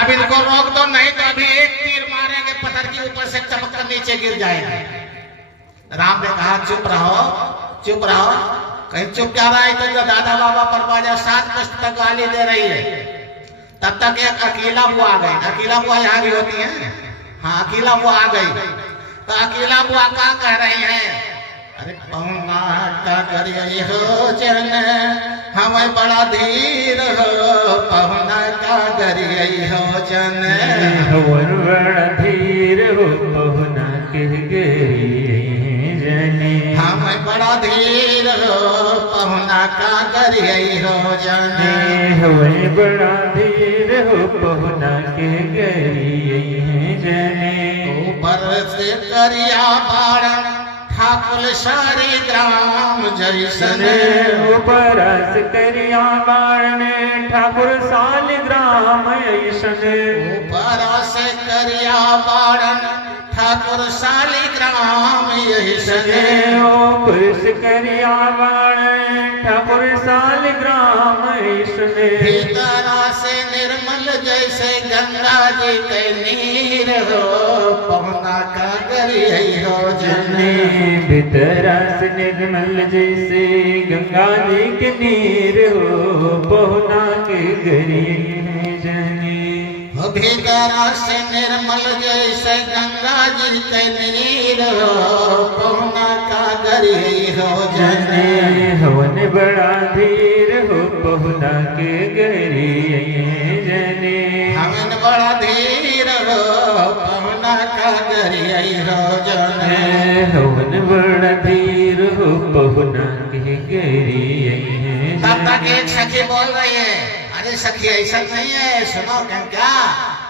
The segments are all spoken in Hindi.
अब इनको रोक दो, नहीं तो अभी एक तीर मारेंगे, पत्थर के ऊपर से चमक कर नीचे गिर जाएगा। राम ने कहा चुप रहो, चुप रहो। कहीं चुप क्या रहा है? तो जो दादा बाबा परवाजा 7 वर्ष तक गाली दे रही है, तब तक एक अकेला बुआ आ गई। अकेला बुआ यहाँ भी होती है। हाँ, अकेला बुआ आ गई। तो अकेला बुआ क्या कह रही है? अरे पहुना का करिए हो जन, हमें बड़ा धीर हो, पहुना का करिए हो जन, हवन बड़ा धीर हो, पहुना के गरिए जने, हमें बड़ा धीर हो, पहुना का करिए हो जन, हवन बड़ा धीर हो, पहुना के गरिए जने। ऊपर से करिया बारण ठाकुर सारी ग्राम जैसन, ऊपर से करिया बारण ठाकुर साली ग्राम ऐसन, ऊपर से करिया बारण ठाकुर साली ग्राम ऐसन, ऊपर से करिया बारण ठाकुर साली ग्राम ऐसन, भीतर से निर्मल जैसे गंगा जी के नीर हो, पहुना का गरिए हो जने, भीतरा से निर्मल जैसे गंगा जी के नीर हो, पहुना के गरिए जने, भीतर से निर्मल जैसे गंगा जी के नीर हो, पहुना का गरिए हो जने, हवन बड़ा धीर हो, पहुना के गरिए जने, हवन बड़ा धीर हो, पहुना का गरिए हो जने, हवन बड़ा धीर हो, पहुना के गरिए जने। तब तक एक सखी बोल रही है, अरे सखी ऐसा नहीं है, सुनो क्या?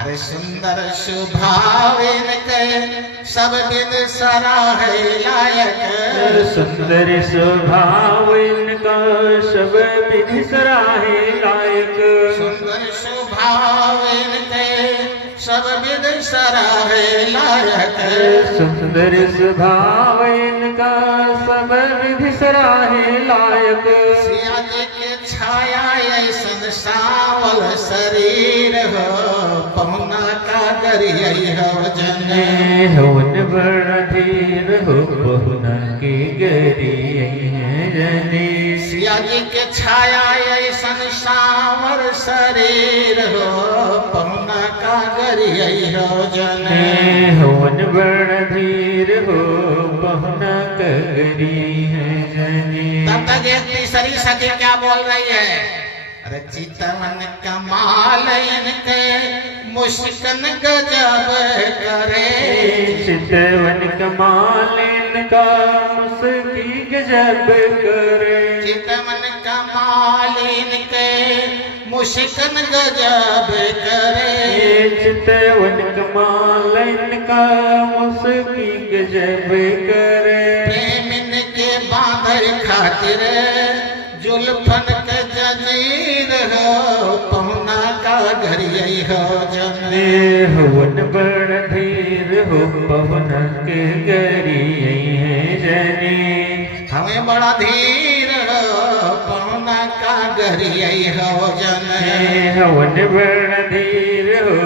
अरे सुंदर स्वभाव इनके सब बिन सराहे लायक, सुंदर स्वभाव इनका सब विधि सराहे लायक, सुंदर स्वभाव इनके सब विधि सराहे लायक, सुंदर स्वभाव इनका सब विधि सराहे लायक, सिया जी के छाया ऐसन सावल शरीर हो, पहुना का गरिए हो जने, हवन बड़ा धीर हो, पहुना के गरिए जने, सिया जी के छाया ऐसन सावर शरीर हो, पहुना का गरिए हो जने, हवन बड़ा धीर हो, पहुना का गरिए जने। तब तक एक तीसरी सखी क्या बोल रही है? अरे चितवन कमाल इनके मुस्कन गजब करे, चितवन कमाल इनका मुस्की गजब करे, चितवन कमाल इनके मुस्कन गजब करे, चितवन कमाल इनका मुस्की गजब करे, प्रेमिन के बांधर खातिर जुल्फन के जजीर हो, पहुना का गरिए हो जने, हवन बड़ा धीर हो, पहुना के गरिए जने, हमें बड़ा धीर हो, पहुना का गरिए हो जने, हवन बड़ा धीर हो,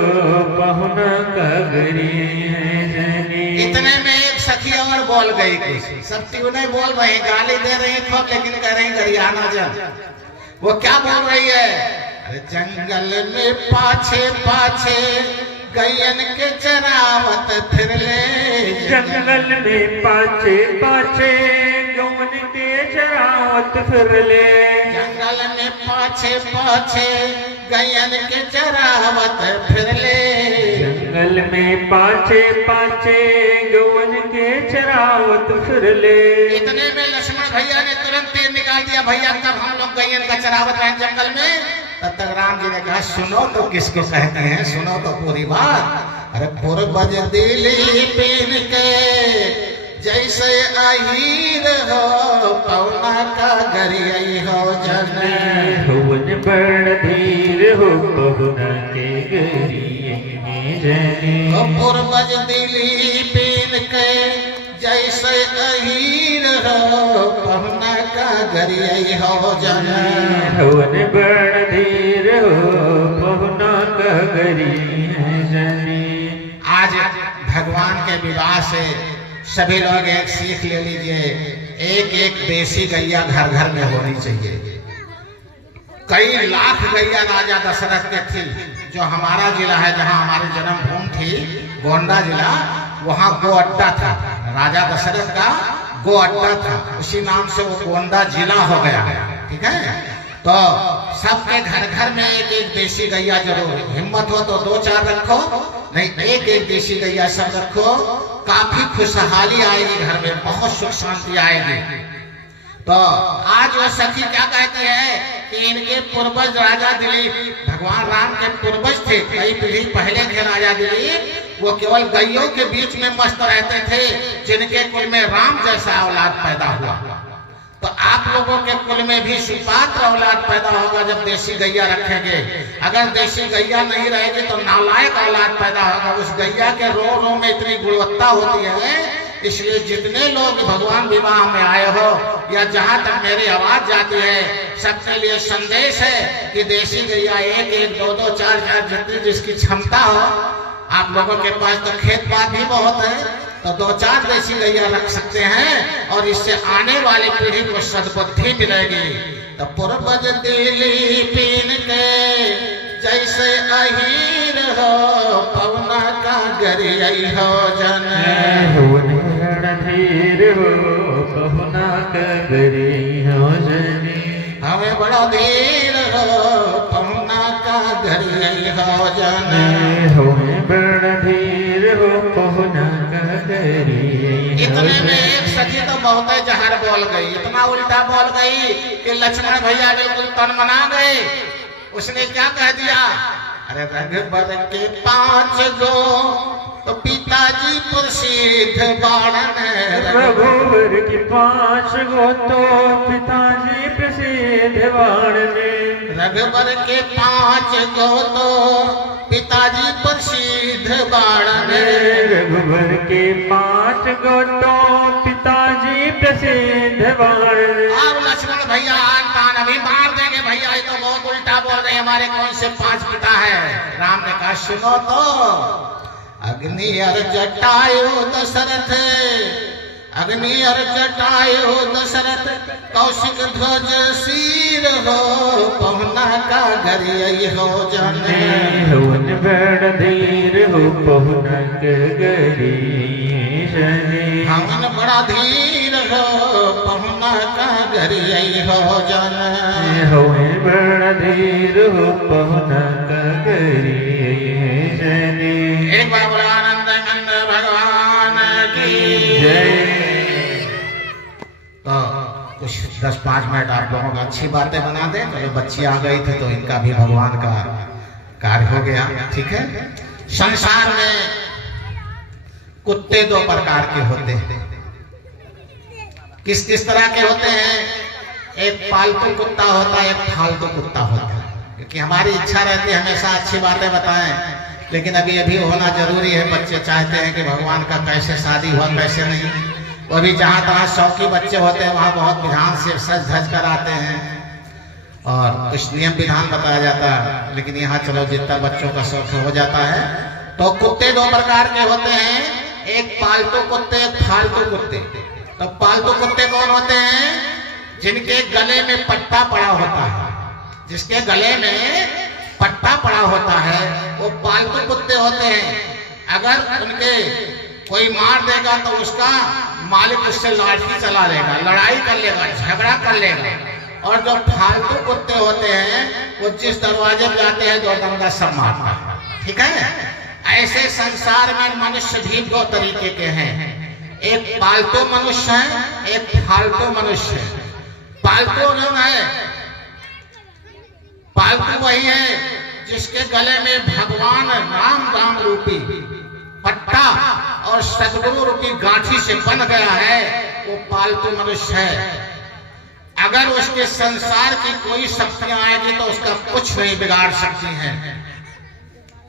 पहुना का गरिए जने। इतने में एक सखी और बोल गई कुछ, सब तीनों बोल रहे हैं, गाली दे रही है खूब, लेकिन कह रही गरियाना जन। वो क्या बोल रही है? अरे जंगल में पाछे पाछे गैयन के चरावत फिर ले, जंगल में पाछे पाछे गौन के चरावत फिर ले, जंगल में पाछे पाछे गैयन के चरावत फिर ले, जंगल में पाछे पाछे गौन के चरावत फिर ले। इतने में लक्ष्मण भैया ने तुरंत तीर निकाल दिया, भैया तब हम लोग गैयन का चरावत रहे जंगल में। तब तक राम जी ने कहा सुनो तो किसको कहते हैं, सुनो तो पूरी बात। अरे पूर्वज दिली पीन के जैसे अहीर हो, पौना का गरिए हो जने, हवन बड़ धीर हो, पहुना के गरिए जने, पूर्वज दिली पीन के जैसे अहीर हो, पहुना का गरिए हो जने, हवन बड़ धीर हो, पहुना का गरी है जनी। आज भगवान के विवाह से सभी लोग एक सीख ले लीजिए, एक एक देसी गैया घर घर में होनी चाहिए। कई लाख गैया राजा दशरथ के थी। जो हमारा जिला है, जहाँ हमारी जन्मभूमि थी, गोंडा जिला, वहाँ गो अड्डा था। राजा दशरथ का गो अड्डा था, उसी नाम से वो गोंडा जिला हो गया। ठीक है, तो सबके घर घर में एक एक देशी गैया जरूर, हिम्मत हो तो 2-4 रखो, नहीं एक एक देशी गैया सब रखो। काफी खुशहाली आएगी घर में, बहुत सुख शांति आएगी। तो आज वो सखी क्या कहती है कि इनके पूर्वज राजा दिलीप, भगवान राम के पूर्वज थे, कई पीढ़ी पहले के राजा दिलीप, वो केवल गैयों के बीच में मस्त रहते थे, जिनके कुल में राम जैसा औलाद पैदा हुआ। तो आप लोगों के कुल में भी सुपात्र औलाद पैदा होगा जब देशी गैया रखेंगे। अगर देशी गैया नहीं रहेगी तो नालायक औलाद पैदा होगा। उस गैया के रो में इतनी गुणवत्ता होती है, इसलिए जितने लोग भगवान विवाह में आए हो या जहाँ तक मेरी आवाज जाती है, सबके लिए संदेश है कि देशी गैया 1-1, 2-2, 4-4 जितनी जिसकी क्षमता हो। आप लोगों के पास तो खेत बात भी बहुत है, तो 2-4 देशी गैया रख सकते हैं और इससे आने वाली पीढ़ी को सद्बुद्धि मिलेगी। तो पूर्वज दिलीप के जैसे अहीर हो, पवना का गरियाई हो जन। धीर हो पहुना का गरी हो जनी। हमें बड़ा धीर हो, पवना का गरियाई हो जन। हमें बड़ा धीर हो पहुना का गरी। इतने में एक सखी तो बहुत जहर बोल गई, इतना उल्टा बोल गई कि लक्ष्मण भैया बिल्कुल तनमना गए। उसने क्या कह दिया, अरे रघुबर के 5 गो तो पिताजी प्रसिद्ध बाणन। रघुवर की 5 गो तो पिताजी प्रसिद्ध बाणन। रघुबर के 5 गो तो पिताजी प्रसिद्ध बाणन। रघुवर के 5 गो तो पिताजी प्रसिद्ध बाणन। अब लक्ष्मण भैया आन तान अभी मार देंगे भैया, ये तो बहुत उल्टा बोल रहे हैं, हमारे कौन से 5 पिता है। राम ने कहा सुनो तो, अग्नि अर जटायु दशरथ, अग्नि अर जटायु दशरथ, कौशिक ध्वज शीर हो, पहुना का गरियाई हो जन। हवन बड़ धीर हो पहुना का गरी जनी। हवन बड़ा धीर हो, पहुना का गरियाई हो जन। हवन बड़ धीर हो पहुना का गरी जनी। एक बार बोला आनंद कंद भगवान की जय। तो कुछ 10-5 मिनट आप लोगों को अच्छी बातें बना दें। तो बच्ची आ गई थी तो इनका भी भगवान का कार्य हो गया। ठीक है, संसार में कुत्ते 2 प्रकार के होते हैं। किस किस तरह के होते हैं? एक पालतू कुत्ता होता है, एक फालतू कुत्ता होता है। क्योंकि हमारी इच्छा रहती है हमेशा अच्छी बातें बताएं, लेकिन अभी ये भी होना जरूरी है। बच्चे चाहते हैं कि भगवान का कैसे शादी हुआ कैसे नहीं। वो भी जहाँ तहाँ शौकी बच्चे होते हैं, वहाँ बहुत विधान से सज धज कर आते हैं और कुछ नियम विधान बताया जाता है। लेकिन यहाँ चलो जितना बच्चों का शौक हो जाता है। तो कुत्ते 2 प्रकार के होते हैं, एक पालतू कुत्ते, एक फालतू कुत्ते। तो पालतू कुत्ते कौन होते हैं? जिनके गले में पट्टा पड़ा होता है। जिसके गले में पट्टा पड़ा होता है वो पालतू कुत्ते होते हैं। अगर उनके कोई मार देगा तो उसका मालिक उससे लाठी चला लेगा, लड़ाई कर लेगा, झगड़ा कर लेगा। और जो फालतू कुत्ते होते हैं वो जिस दरवाजे पे जाते हैं 2 डंडा सब मारता है। ठीक है, ऐसे संसार में मनुष्य भी 2 तरीके के हैं। एक पालतू मनुष्य है, एक फालतू मनुष्य है। पालतू जो है, पालतू वही है जिसके गले में भगवान राम रूपी पट्टा और सद्गुरु रूपी गांठी से बन गया है, वो पालतू मनुष्य है। अगर उसके संसार की कोई शक्तियां आएगी तो उसका कुछ नहीं बिगाड़ सकती हैं,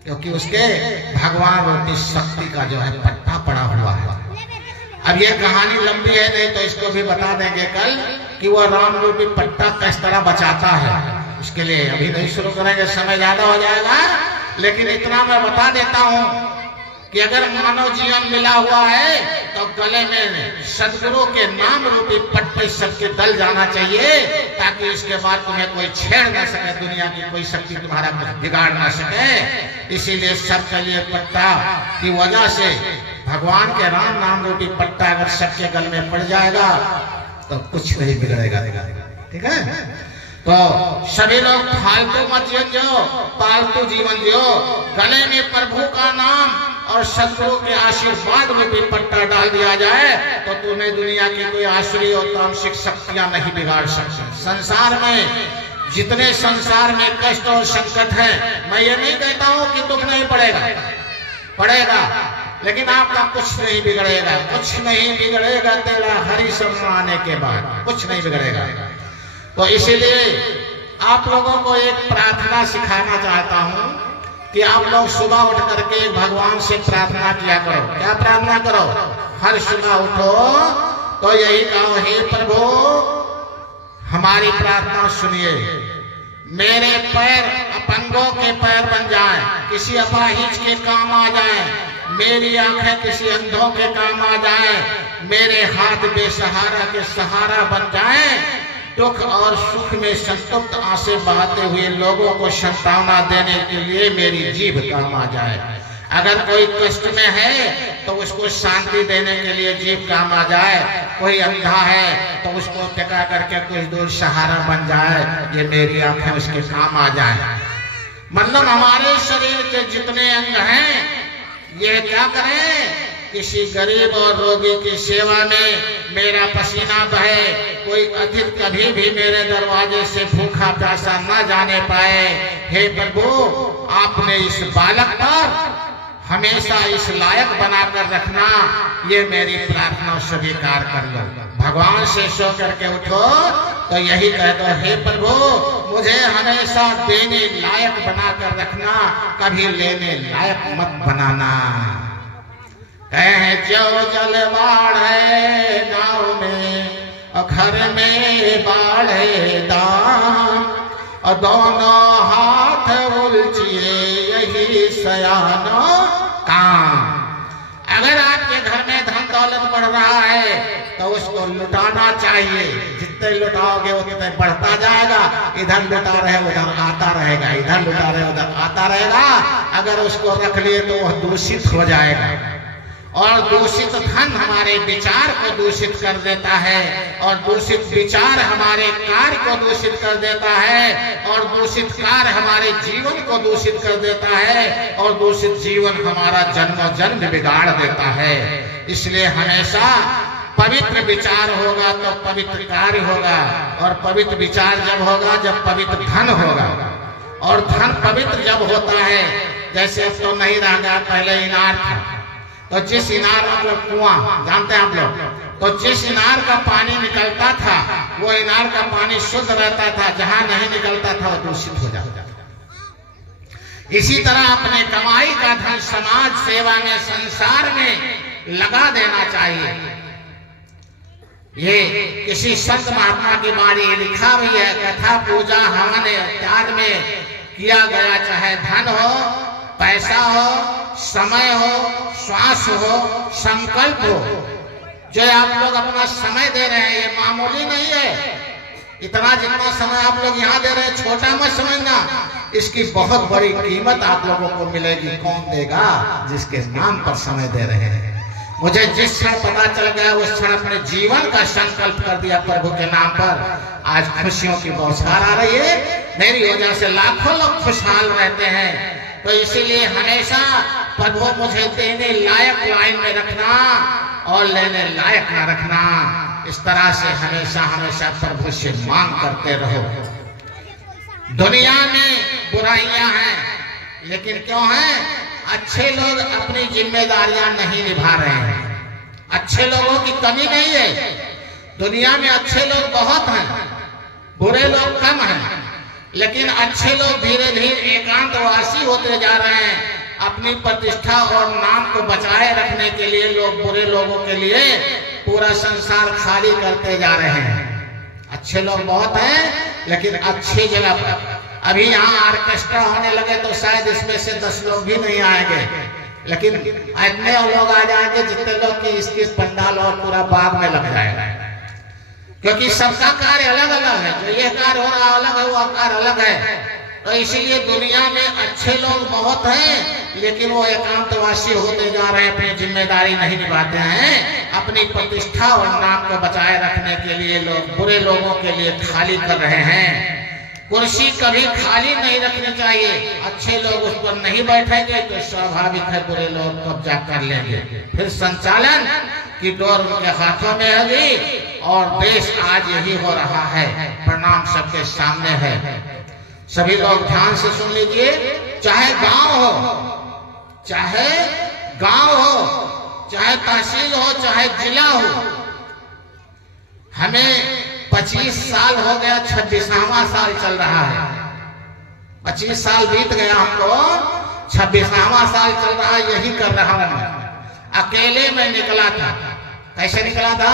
क्योंकि उसके भगवान रूपी शक्ति का जो है पट्टा पड़ा हुआ है। अब ये कहानी लंबी है, नहीं तो इसको भी बता देंगे कल कि वो राम रूपी पट्टा किस तरह बचाता है। उसके लिए अभी नहीं शुरू करेंगे, समय ज्यादा हो जाएगा। लेकिन इतना मैं बता देता हूं कि अगर मानव जीवन मिला हुआ है तो गले में सदगुरु के नाम रूपी पट्टे सबके दल जाना चाहिए, ताकि इसके बाद तुम्हें कोई छेड़ ना सके, दुनिया की कोई शक्ति तुम्हारा कुछ बिगाड़ ना सके। इसीलिए सबके लिए पट्टा की वजह से भगवान के राम नाम रूपी पट्टा अगर सबके गल में पड़ जाएगा तो कुछ नहीं बिगड़ेगा। ठीक है, तो सभी लोग फालतू मत जियो, पालतू जीवन जियो। गले में प्रभु का नाम और सदगुरु के आशीर्वाद रूपी पट्टा डाल दिया जाए तो तुम्हें दुनिया की कोई आश्रय और तामसिक शक्तियां नहीं बिगाड़ सकती। संसार में जितने संसार में कष्ट और संकट है, मैं ये नहीं कहता हूं कि दुख नहीं पड़ेगा, लेकिन आपका कुछ नहीं बिगड़ेगा, कुछ नहीं बिगड़ेगा तेरा हरि शरण आने के बाद, कुछ नहीं बिगड़ेगा। तो इसीलिए आप लोगों को एक प्रार्थना सिखाना चाहता हूं कि आप लोग सुबह उठ करके भगवान से प्रार्थना किया करो। क्या प्रार्थना करो? हर सुबह उठो तो यही कहो, हे प्रभु हमारी प्रार्थना सुनिए, मेरे पैर अपंगों के पैर बन जाएं, किसी अपाहिज के काम आ जाएं, मेरी आंखें किसी अंधों के काम आ जाएं, मेरे हाथ बेसहारा के सहारा बन जाएं, दुख और सुख में संतुप्त आंसू बहाते हुए लोगों को सांत्वना देने के लिए मेरी जीभ काम आ जाए। अगर कोई कष्ट में है तो उसको शांति देने के लिए जीभ काम आ जाए। कोई अंधा है तो उसको टिका करके कुछ दूर सहारा बन जाए, ये मेरी आंखें उसके काम आ जाए। मतलब हमारे शरीर के जितने अंग हैं ये क्या करें, किसी गरीब और रोगी की सेवा में मेरा पसीना बहे, कोई अतिथि कभी भी मेरे दरवाजे से भूखा प्यासा न जाने पाए। हे प्रभु आपने इस बालक पर हमेशा इस लायक बनाकर रखना, ये मेरी प्रार्थना स्वीकार कर लो। भगवान से सो करके उठो तो यही कह दो, हे प्रभु मुझे हमेशा देने लायक बनाकर रखना, कभी लेने लायक मत बनाना। जो जल बाढ़ है गाँव में और घर में बाढ़ दाम, और दोनों हाथ उलझिए यही सयानो काम। अगर आपके घर में धन दौलत बढ़ रहा है तो उसको लुटाना चाहिए, जितने लुटाओगे उतने बढ़ता जाएगा। इधर लुटा रहे उधर आता रहेगा, इधर लुटा रहे उधर आता रहेगा। अगर उसको रख लिए तो वह दूषित हो जाएगा, और दूषित धन हमारे विचार को दूषित कर देता है, और दूषित विचार हमारे कार्य को दूषित कर देता है, और दूषित कार्य हमारे जीवन को दूषित कर देता है, और दूषित जीवन हमारा जन्म जन्म बिगाड़ देता है। इसलिए हमेशा पवित्र विचार होगा तो पवित्र कार्य होगा, और पवित्र विचार जब होगा जब पवित्र धन होगा, और धन पवित्र जब होता है। जैसे अब तो नहीं रह गया, पहले इनार था, तो जिस इनार मतलब कुआं जानते हैं आप लोग, तो जिस इनार का पानी निकलता था वो इनार का पानी शुद्ध रहता था, जहां नहीं निकलता था वो दूषित हो जाता था। इसी तरह अपने कमाई का धन समाज सेवा में संसार में लगा देना चाहिए। ये किसी संत महात्मा की बाणी लिखा हुई है, कथा पूजा हवन इत्यादि में किया गया, चाहे धन हो, पैसा हो, समय हो, श्वास हो, संकल्प हो, जो आप लोग अपना समय दे रहे हैं ये मामूली नहीं है। इतना जितना समय आप लोग यहाँ दे रहे हैं छोटा मत समझना, इसकी बहुत बड़ी कीमत आप लोगों को मिलेगी। कौन देगा? जिसके नाम पर समय दे रहे हैं। मुझे जिस क्षण पता चल गया उस क्षण अपने जीवन का संकल्प कर दिया प्रभु के नाम पर। आज खुशियों की बौछार आ रही है, मेरी वजह से लाखों लोग खुशहाल रहते हैं। तो इसीलिए हमेशा प्रभु मुझे देने लायक लाइन में रखना और लेने लायक ना रखना। इस तरह से हमेशा हमेशा प्रभु से मांग करते रहो। दुनिया में बुराइयां हैं, लेकिन क्यों हैं? अच्छे लोग अपनी जिम्मेदारियां नहीं निभा रहे हैं। अच्छे लोगों की कमी नहीं है, दुनिया में अच्छे लोग बहुत हैं, बुरे लोग कम हैं। लेकिन अच्छे लोग धीरे धीरे एकांतवासी होते जा रहे हैं। अपनी प्रतिष्ठा और नाम को बचाए रखने के लिए लोग बुरे लोगों के लिए पूरा संसार खाली करते जा रहे हैं। अच्छे लोग बहुत हैं, लेकिन अच्छी जगह पर अभी यहाँ ऑर्केस्ट्रा होने लगे तो शायद इसमें से 10 लोग भी नहीं आएंगे, लेकिन इतने लोग आ जाएंगे जितने लोग कि इसके पंडाल और पूरा बाग में लग जाएगा, क्योंकि सबका कार्य अलग अलग है। जो ये कार्य हो रहा अलग है, वो कार्य अलग है। तो इसीलिए दुनिया में अच्छे लोग बहुत हैं, लेकिन वो एकांतवासी होते जा रहे हैं, अपनी जिम्मेदारी नहीं निभाते हैं। अपनी प्रतिष्ठा और नाम को बचाए रखने के लिए लोग बुरे लोगों के लिए खाली कर रहे हैं। कुर्सी कभी खाली नहीं रखनी चाहिए। अच्छे लोग उस पर नहीं बैठेंगे तो स्वाभाविक है बुरे लोग कब्जा कर लेंगे, फिर संचालन की डोर उनके हाथों में होगी। और देश आज यही हो रहा है, परिणाम सबके सामने है। सभी लोग ध्यान से सुन लीजिए, चाहे गांव हो, चाहे तहसील हो, चाहे जिला हो, हमें 25 साल हो गया, 26वां साल चल रहा है। 25 साल बीत गया हमको, 26वां साल चल रहा है। यही कर रहा हूं। अकेले में निकला था। कैसे निकला था?